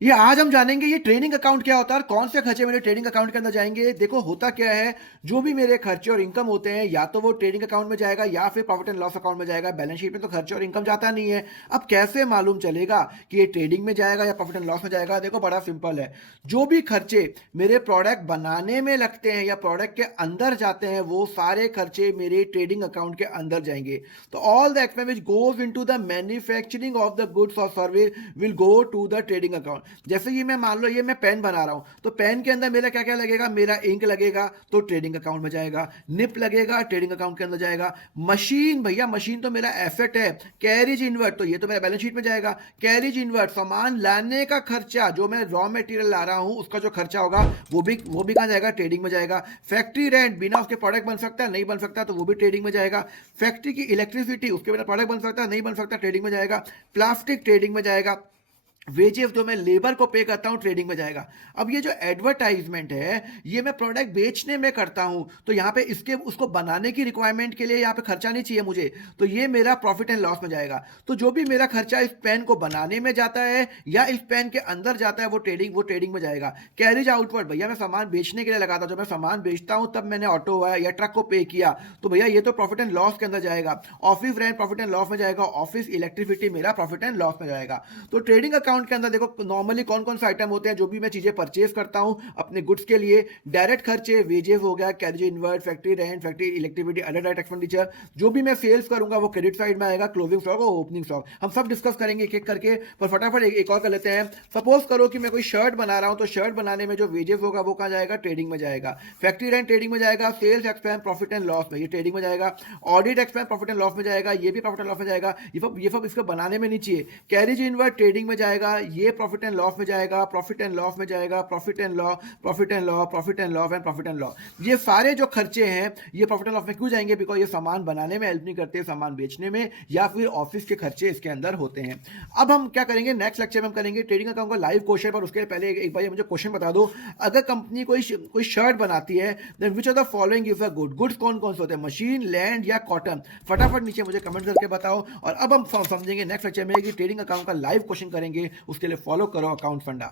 ये आज हम जानेंगे ये ट्रेडिंग अकाउंट क्या होता है और कौन से खर्चे मेरे ट्रेडिंग अकाउंट के अंदर जाएंगे। देखो होता क्या है, जो भी मेरे खर्चे और इनकम होते हैं या तो वो ट्रेडिंग अकाउंट में जाएगा या फिर प्रॉफिट एंड लॉस अकाउंट में जाएगा। बैलेंस शीट में तो खर्चे और इनकम जाता नहीं है। अब कैसे मालूम चलेगा कि ये ट्रेडिंग में जाएगा या प्रॉफिट एंड लॉस में जाएगा? देखो बड़ा सिंपल है। जो भी खर्चे मेरे प्रोडक्ट बनाने में लगते हैं या प्रोडक्ट के अंदर जाते हैं वो सारे खर्चे मेरे ट्रेडिंग अकाउंट के अंदर जाएंगे। तो all the expense which goes into the manufacturing of the goods और service will go to the trading account. जैसे कि मैं मान लो ये मैं पेन बना रहा हूं, तो पेन के अंदर मेरा क्या क्या लगेगा, मेरा इंक लगेगा तो ट्रेडिंग अकाउंट में जाएगा, निप लगेगा ट्रेडिंग अकाउंट के अंदर जाएगा। मशीन, भैया मशीन तो मेरा एसेट है। कैरिज इनवर्ट तो ये तो मेरा बैलेंस शीट में जाएगा। कैरिज इनवर्ट सामान लाने का खर्चा, जो मैं रॉ मटेरियल ला रहा हूं उसका जो खर्चा होगा वो भी कहां जाएगा, ट्रेडिंग में जाएगा। फैक्ट्री रेंट, बिना उसके प्रोडक्ट बन सकता है, नहीं बन सकता तो वो भी ट्रेडिंग में जाएगा। फैक्ट्री की इलेक्ट्रिसिटी, उसके बिना प्रोडक्ट बन सकता है, नहीं बन सकता, ट्रेडिंग में जाएगा। प्लास्टिक ट्रेडिंग में जाएगा। वेजेस जो मैं लेबर को पे करता हूं ट्रेडिंग में जाएगा। अब ये जो एडवर्टाइजमेंट है ये मैं प्रोडक्ट बेचने में करता हूं, तो यहां पे इसके उसको बनाने की रिक्वायरमेंट के लिए यहां पे खर्चा नहीं चाहिए मुझे, तो ये मेरा प्रॉफिट एंड लॉस में जाएगा। तो जो भी मेरा खर्चा इस पेन को बनाने में जाता है या इस पेन के अंदर जाता है वो ट्रेडिंग में जाएगा। कैरिज आउटवर्ड, भैया मैं सामान बेचने के लिए लगाता हूं, जब मैं सामान बेचता हूं तब मैंने ऑटो या ट्रक को पे किया, तो भैया ये तो प्रॉफिट एंड लॉस के अंदर जाएगा। Office rent profit and loss में जाएगा। ऑफिस इलेक्ट्रिसिटी मेरा प्रॉफिट एंड लॉस में जाएगा। तो ट्रेडिंग अकाउंट के अंदर देखो नॉर्मली कौन कौन से आइटम होते हैं, जो भी मैं चीजें परचेज करता हूं अपने गुड्स के लिए। डायरेक्ट खर्चे, वेजेस हो गया, carriage inward, factory rent, factory electricity, other direct expenditure. जो भी मैं सेल्स करूंगा वो क्रेडिट साइड में आएगा। क्लोजिंग स्टॉक और ओपनिंग स्टॉक हम सब डिस्कस करेंगे एक एक करके, पर फटाफट एक और कर लेते हैं। सपोज करो कि मैं कोई शर्ट बना रहा हूं, तो शर्ट बनाने में जो वेजेस होगा वो कहां जाएगा, ट्रेडिंग में जाएगा। फैक्ट्री रेंट ट्रेडिंग में जाएगा। Sales expense profit and loss में, ये ट्रेडिंग में जाएगा। Audit expense profit and loss में जाएगा, ये भी प्रॉफिट एंड लॉस में जाएगा। ये सब इसको बनाने में नहीं चाहिए। कैरिज इनवर्ट ट्रेडिंग में जाएगा, ये प्रॉफिट एंड लॉस में जाएगा। प्रॉफिट एंड लॉस में जाएगा। Profit and loss, profit and loss, profit and loss and profit and loss. ये सारे जो खर्चे हैं ये प्रॉफिट एंड लॉस में क्यों जाएंगे? बिकॉज ये सामान बनाने में हेल्प नहीं करते, सामान बेचने में या फिर ऑफिस के खर्चे इसके अंदर होते हैं। अब हम क्या करेंगे, नेक्स्ट लेक्चर में हम करेंगे ट्रेडिंग अकाउंट का लाइव क्वेश्चन। पर उसके पहले एक बार मुझे क्वेश्चन बता दो, अगर कंपनी कोई शर्ट बनाती है, then which of the following is a good? Goods कौन कौन से होते हैं, मशीन, लैंड या कॉटन? फटाफट नीचे मुझे कमेंट करके बताओ। और अब हम समझेंगे नेक्स्ट लेक्चर में कि ट्रेडिंग अकाउंट का लाइव क्वेश्चन करेंगे, उसके लिए फॉलो करो अकाउंट फंडा।